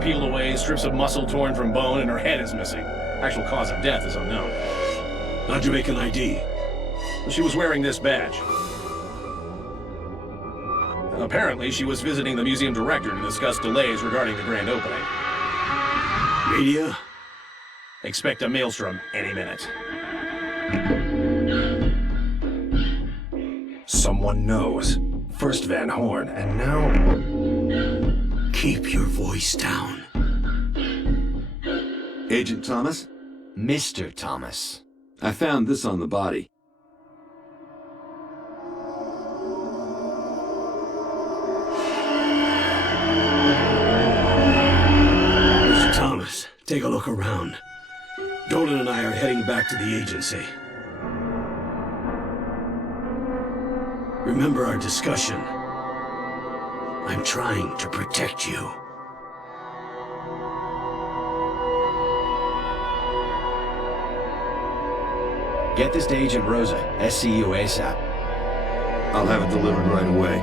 peeled away, strips of muscle torn from bone, and her head is missing. Actual cause of death is unknown. How'd you make an ID? She was wearing this badge. Apparently, she was visiting the museum director to discuss delays regarding the grand opening. Media? Expect a maelstrom any minute. Someone knows. First Van Horn, and now... Keep your voice down. Agent Thomas? Mr. Thomas. I found this on the body. Mr. Thomas, take a look around. Dolan and I are heading back to the agency. Remember our discussion. I'm trying to protect you. Get this to Agent Rosa. SCU ASAP. I'll have it delivered right away.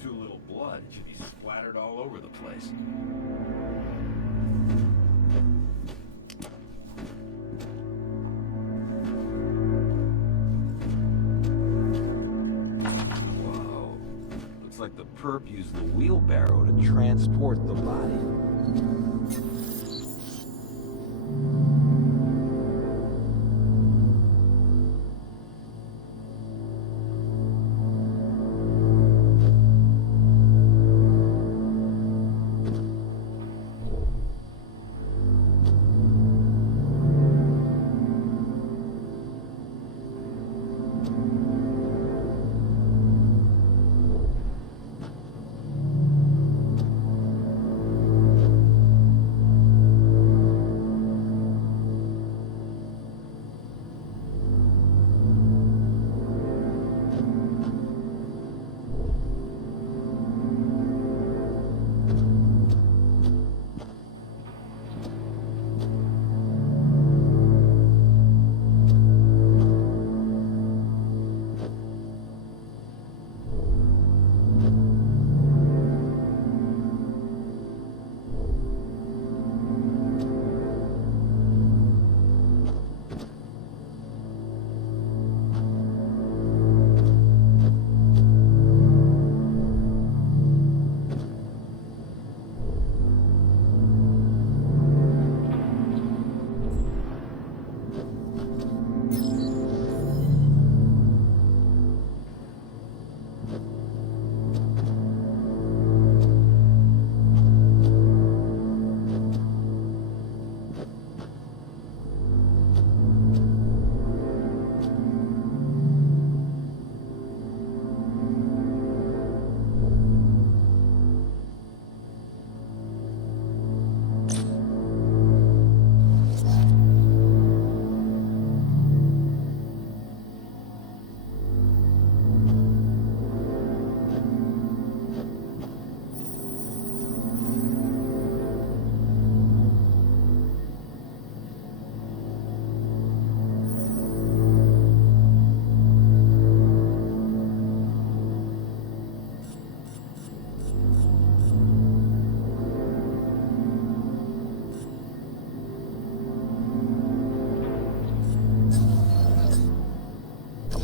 Too little blood. It should be splattered all over the place. Whoa. Looks like the perp used the wheelbarrow to transport the body.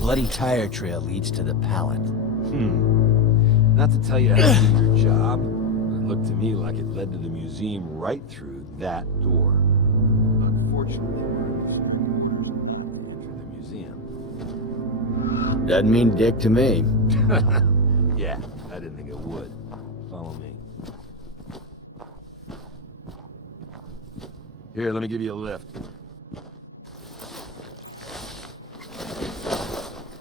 Bloody tire trail leads to the pallet. Not to tell you how to do your job, but it looked to me like it led to the museum right through that door. Unfortunately, Marcus, enter the museum. Doesn't mean dick to me. Yeah, I didn't think it would. Follow me. Here, let me give you a lift.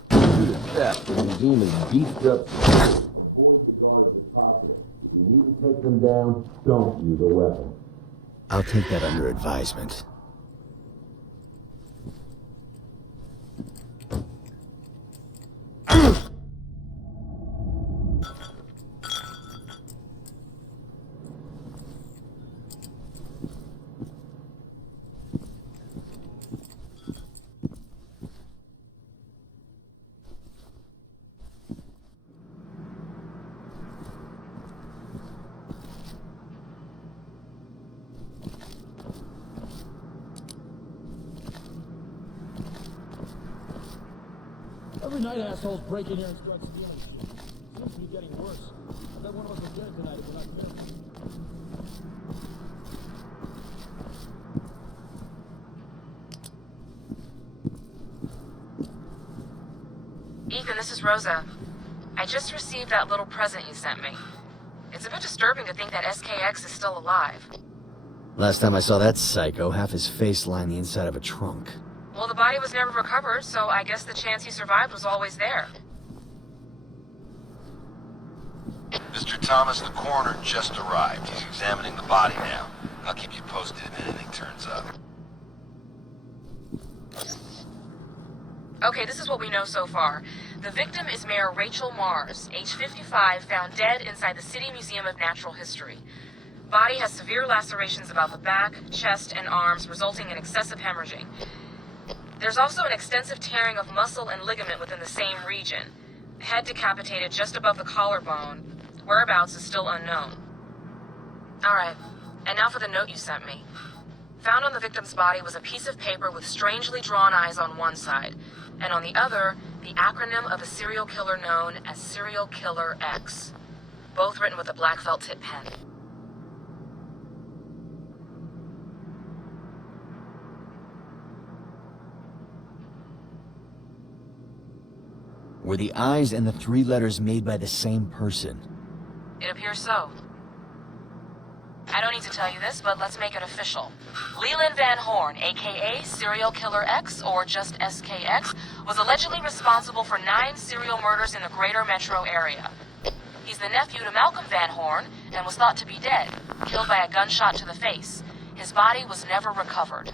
Due to theft, the museum is beefed up. Avoid the guards if possible. You need to take them down, don't use a weapon. I'll take that under advisement. Every night assholes break in here and start stealing shit. Seems to be getting worse. I bet one of us will get it tonight if we're not careful. Ethan, this is Rosa. I just received that little present you sent me. It's a bit disturbing to think that SKX is still alive. Last time I saw that psycho, half his face lined the inside of a trunk. Well, the body was never recovered, so I guess the chance he survived was always there. Mr. Thomas, the coroner just arrived. He's examining the body now. I'll keep you posted if anything turns up. Okay, this is what we know so far. The victim is Mayor Rachel Mars, age 55, found dead inside the City Museum of Natural History. Body has severe lacerations about the back, chest, and arms, resulting in excessive hemorrhaging. There's also an extensive tearing of muscle and ligament within the same region. Head decapitated just above the collarbone. Whereabouts is still unknown. Alright, and now for the note you sent me. Found on the victim's body was a piece of paper with strangely drawn eyes on one side, and on the other, the acronym of a serial killer known as Serial Killer X. Both written with a black felt tip pen. Were the eyes and the three letters made by the same person? It appears so. I don't need to tell you this, but let's make it official. Leland Van Horn, aka Serial Killer X, or just SKX, was allegedly responsible for 9 serial murders in the greater metro area. He's the nephew to Malcolm Van Horn, and was thought to be dead, killed by a gunshot to the face. His body was never recovered.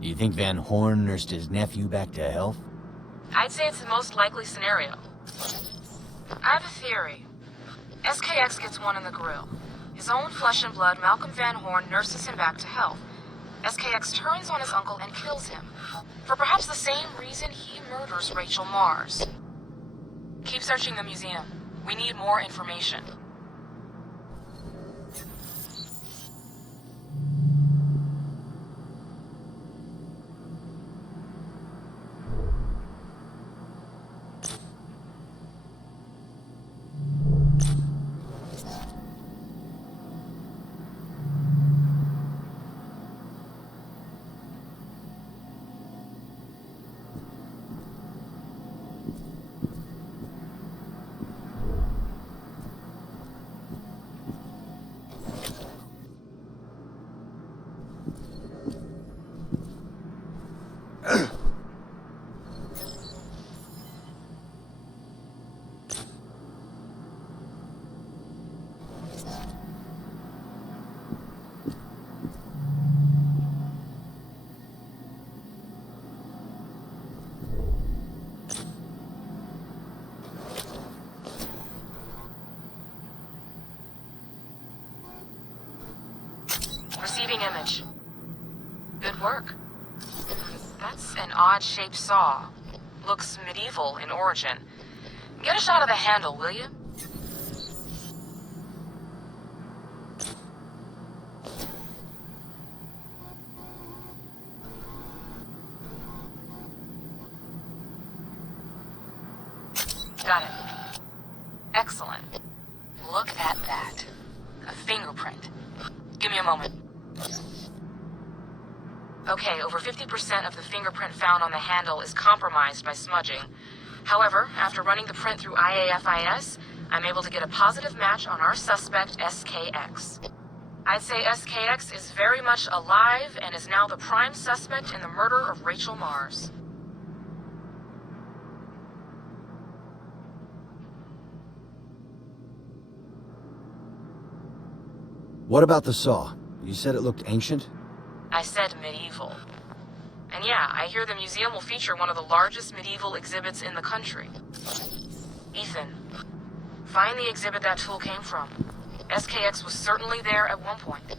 Do you think Van Horn nursed his nephew back to health? I'd say it's the most likely scenario. I have a theory. SKX gets one in the grill. His own flesh and blood, Malcolm Van Horn nurses him back to health. SKX turns on his uncle and kills him. For perhaps the same reason he murders Rachel Mars. Keep searching the museum. We need more information. Receiving image. Good work. That's an odd-shaped saw. Looks medieval in origin. Get a shot of the handle, will you? Got it. Excellent. Look at that. A fingerprint. Give me a moment. Okay, over 50% of the fingerprint found on the handle is compromised by smudging. However, after running the print through IAFIS, I'm able to get a positive match on our suspect, SKX. I'd say SKX is very much alive and is now the prime suspect in the murder of Rachel Mars. What about the saw? You said it looked ancient? I said medieval. And yeah, I hear the museum will feature one of the largest medieval exhibits in the country. Ethan, find the exhibit that tool came from. SKX was certainly there at one point.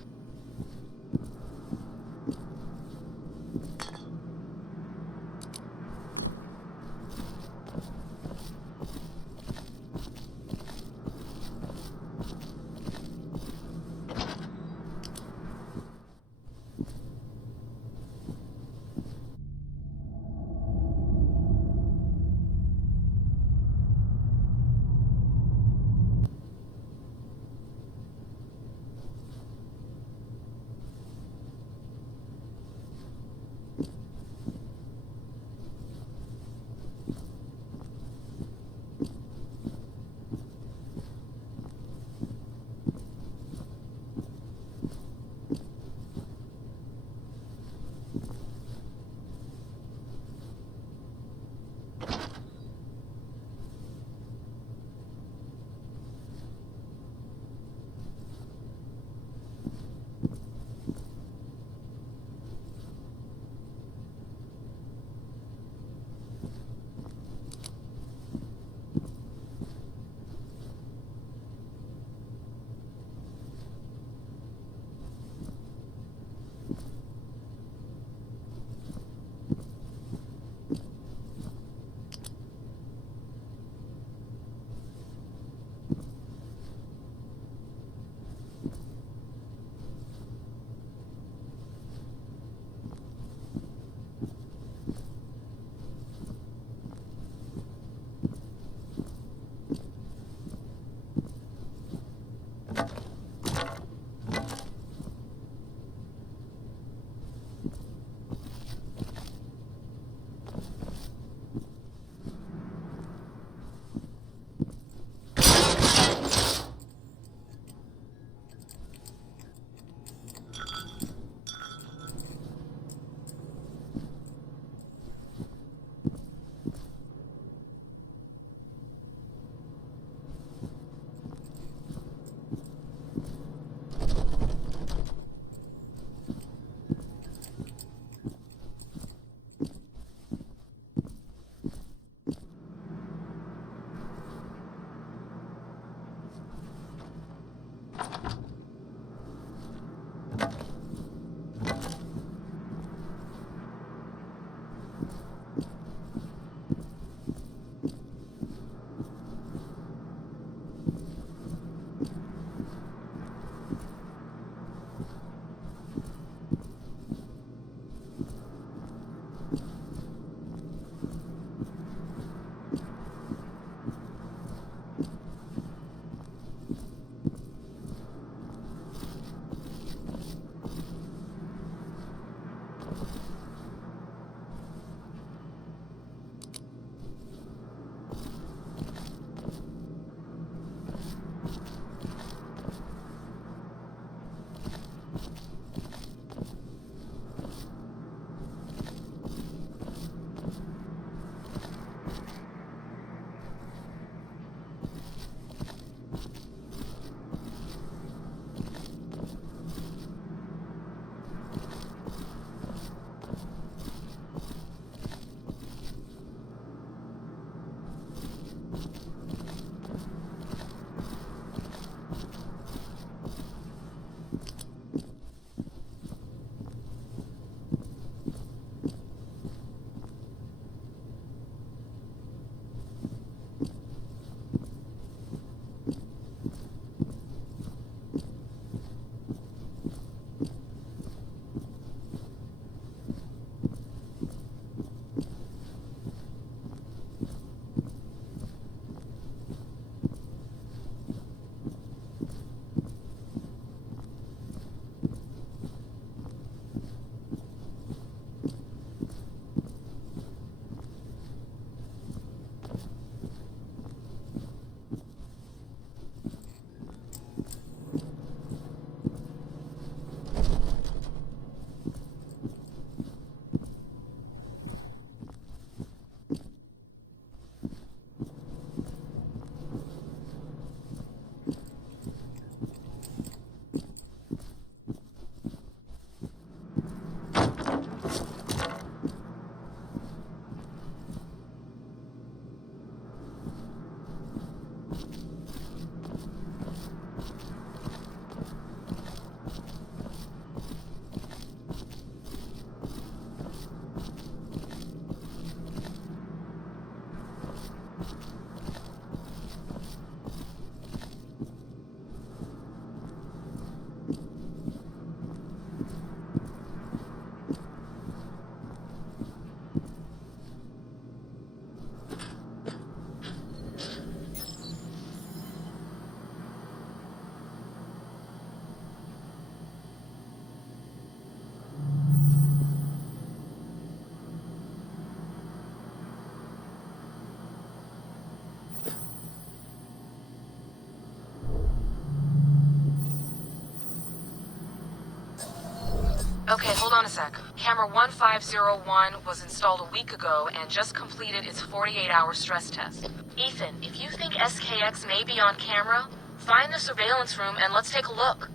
Okay, hold on a sec. Camera 1501 was installed a week ago and just completed its 48-hour stress test. Ethan, if you think SKX may be on camera, find the surveillance room and let's take a look.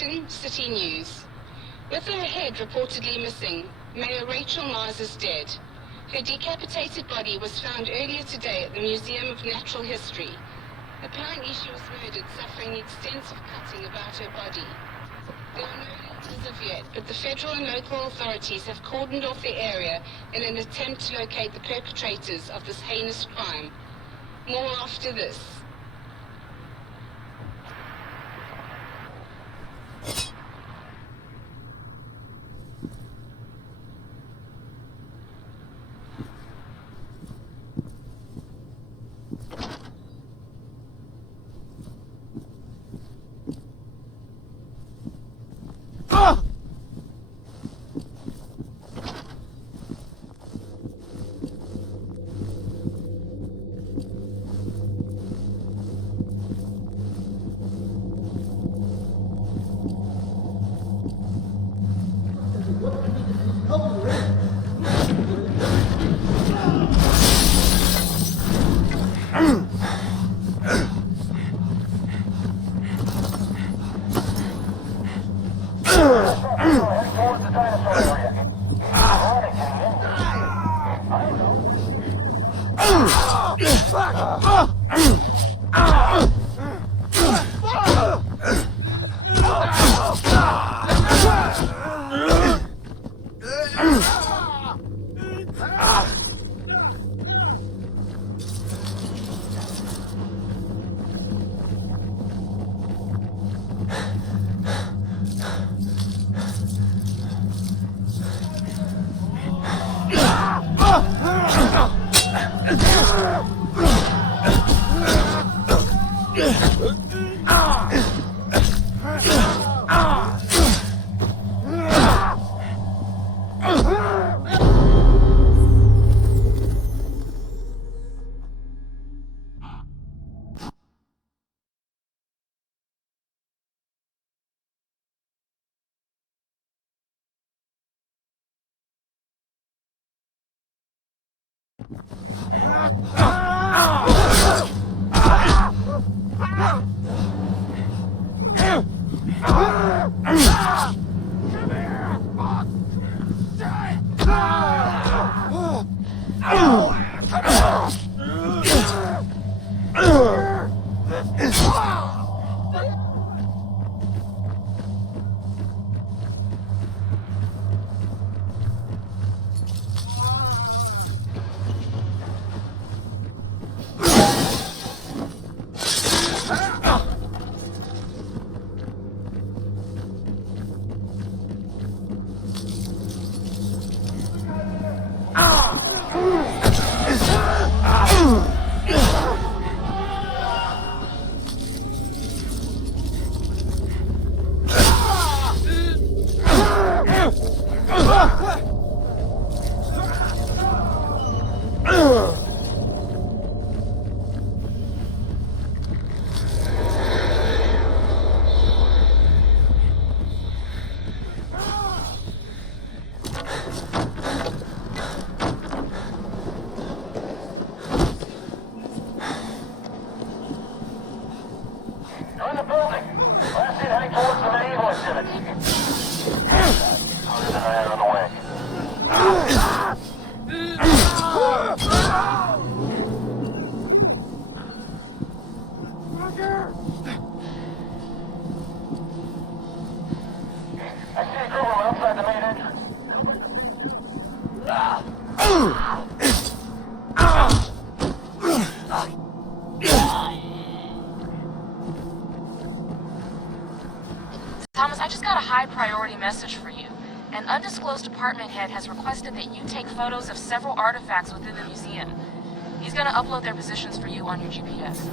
Washington City News. With her head reportedly missing, Mayor Rachel Mars is dead. Her decapitated body was found earlier today at the Museum of Natural History. Apparently she was murdered, suffering extensive cutting about her body. There are no leads as of yet, but the federal and local authorities have cordoned off the area in an attempt to locate the perpetrators of this heinous crime. More after this. Join the building. Last in heading towards the medieval exhibits. Hundred and I are on the way. I see a group outside the main entrance. Thomas, I just got a high priority message for you. An undisclosed department head has requested that you take photos of several artifacts within the museum. He's gonna upload their positions for you on your GPS.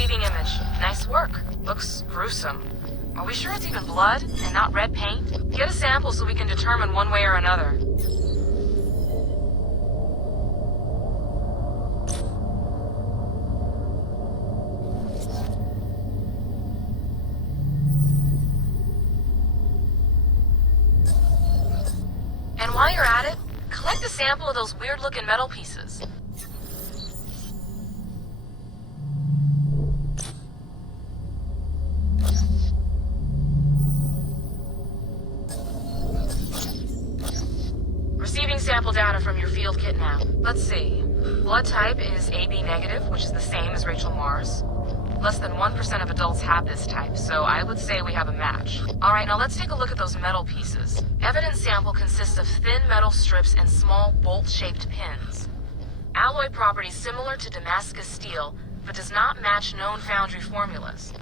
Receiving image. Nice work. Looks gruesome. Are we sure it's even blood and not red paint? Get a sample so we can determine one way or another. And while you're at it, collect a sample of those weird-looking metal pieces. Receiving sample data from your field kit now. Let's see. Blood type is AB negative, which is the same as Rachel Mars. Less than 1% of adults have this type, so I would say we have a match. Alright, now let's take a look at those metal pieces. Evidence sample consists of thin metal strips and small bolt-shaped pins. Alloy properties similar to Damascus steel, but does not match known foundry formulas.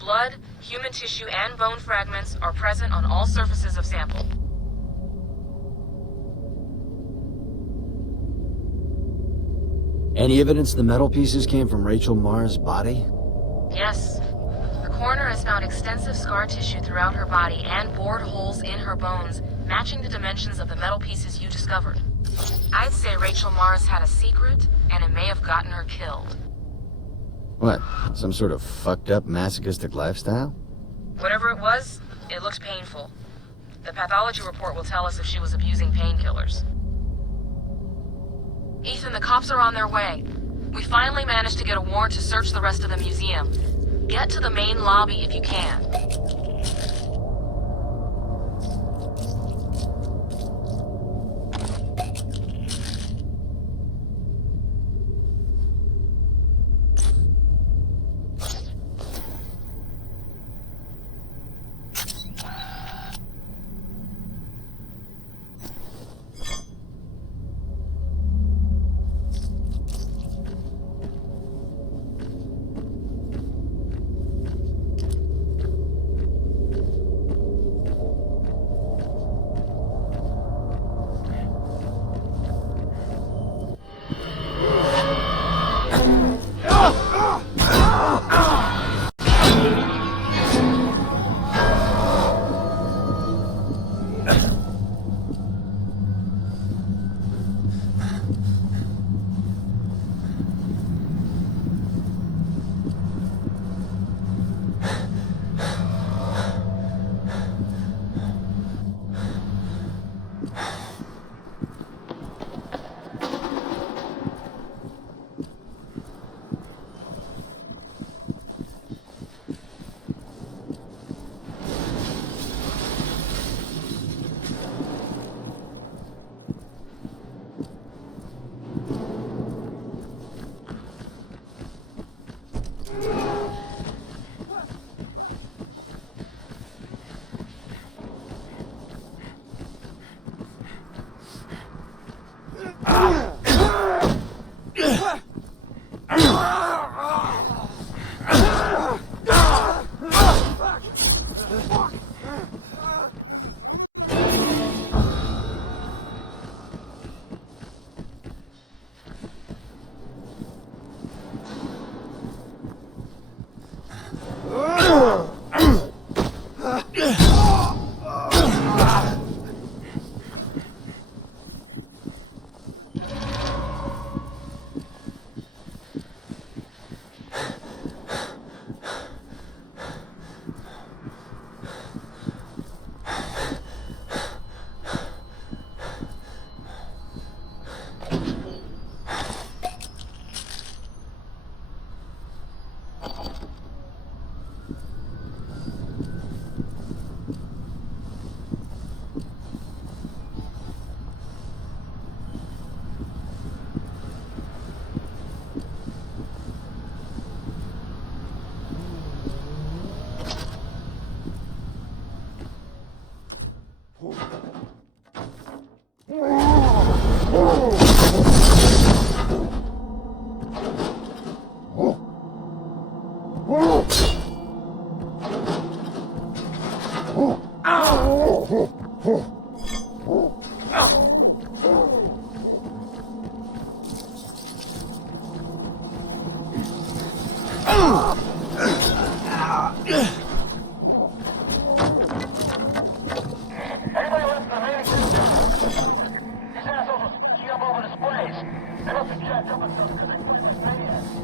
Blood, human tissue, and bone fragments are present on all surfaces of sample. Any evidence the metal pieces came from Rachel Mars' body? Yes. The coroner has found extensive scar tissue throughout her body and bored holes in her bones, matching the dimensions of the metal pieces you discovered. I'd say Rachel Mars had a secret, and it may have gotten her killed. What, some sort of fucked up masochistic lifestyle? Whatever it was, it looked painful. The pathology report will tell us if she was abusing painkillers. Ethan, the cops are on their way. We finally managed to get a warrant to search the rest of the museum. Get to the main lobby if you can. Anybody left in the remaining system? These assholes are smashing up over displays. They must have jacked up themselves because they fight like maniacs.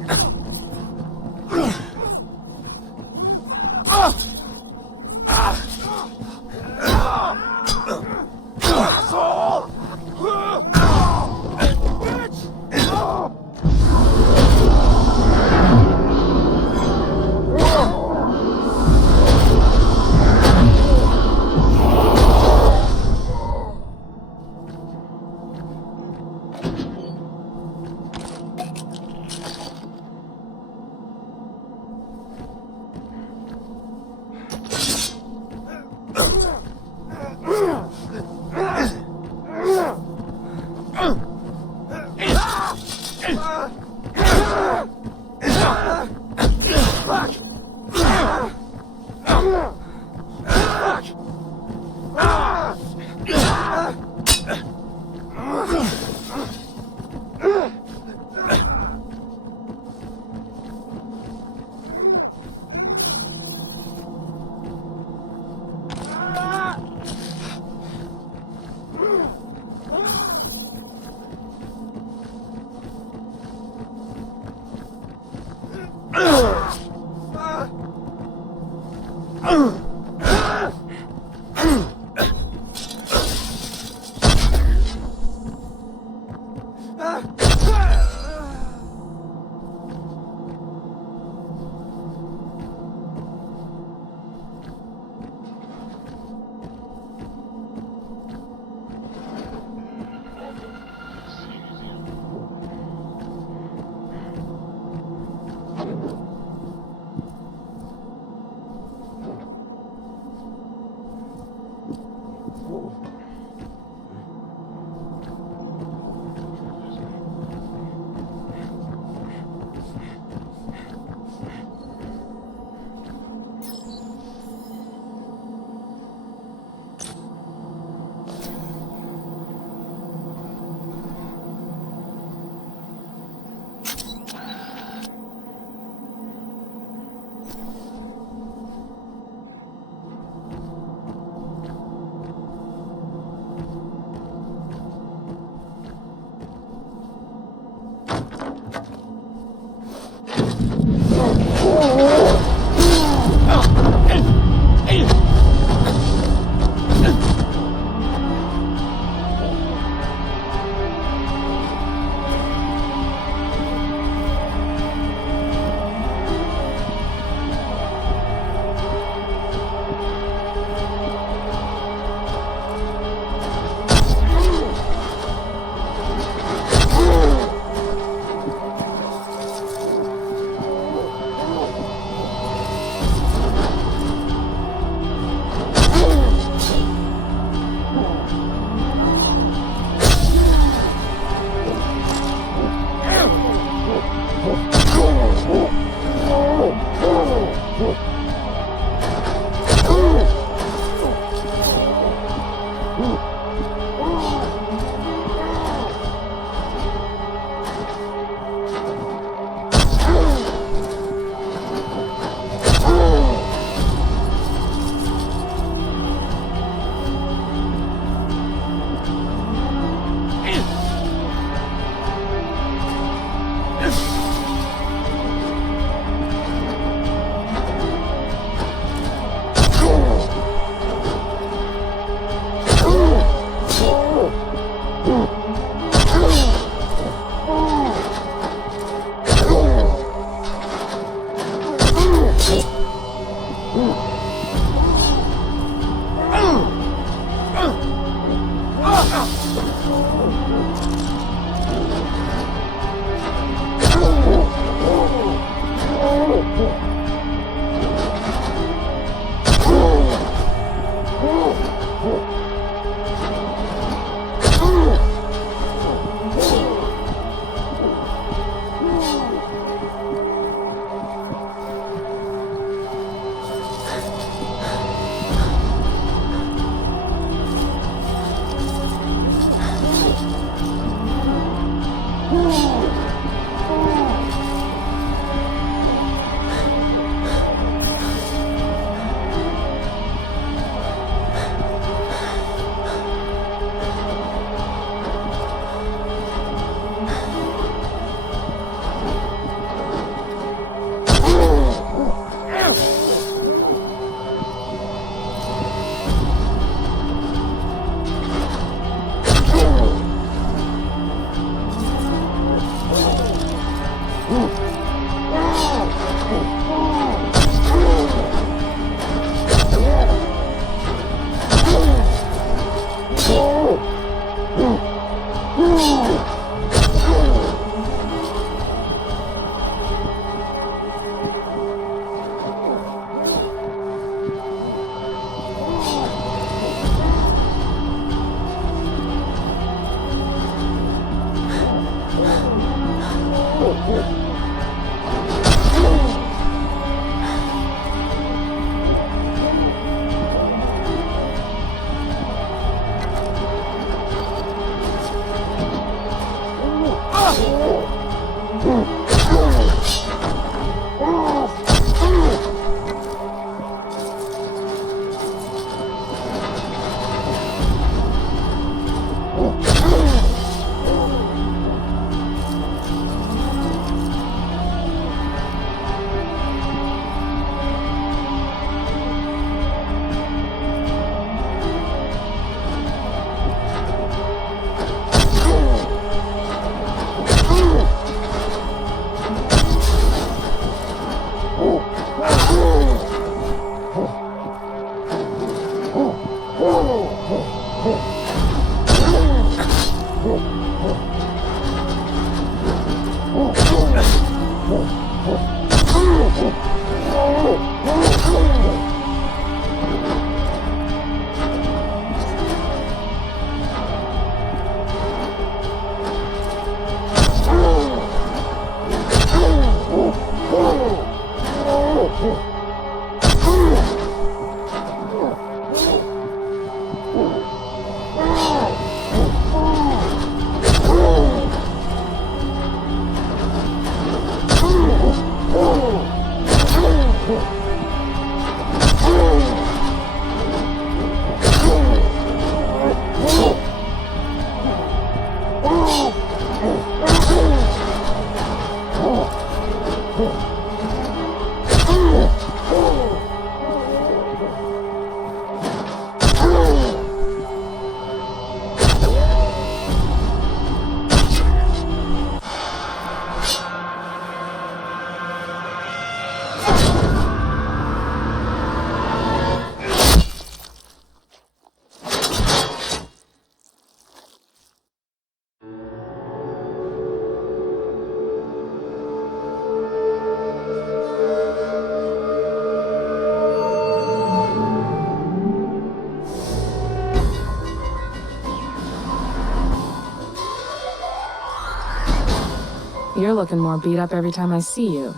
You're looking more beat up every time I see you.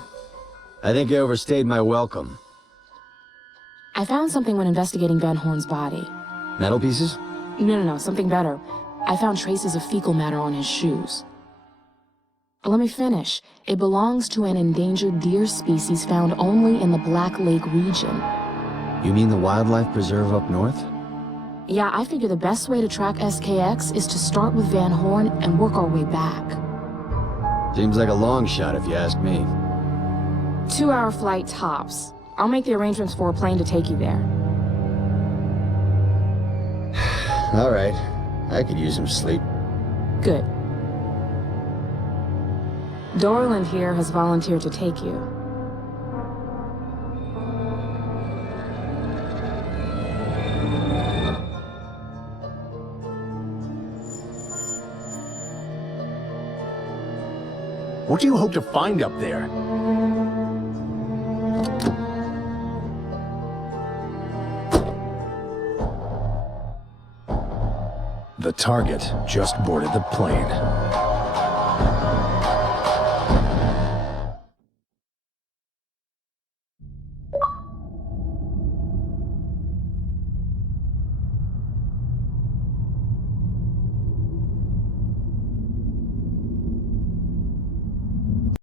I think I overstayed my welcome. I found something when investigating Van Horn's body. Metal pieces? No, something better. I found traces of fecal matter on his shoes. Let me finish. It belongs to an endangered deer species found only in the Black Lake region. You mean the wildlife preserve up north? Yeah, I figure the best way to track SKX is to start with Van Horn and work our way back. Seems like a long shot if you ask me. 2-hour flight tops. I'll make the arrangements for a plane to take you there. All right. I could use some sleep. Good. Dorland here has volunteered to take you. What do you hope to find up there? The target just boarded the plane.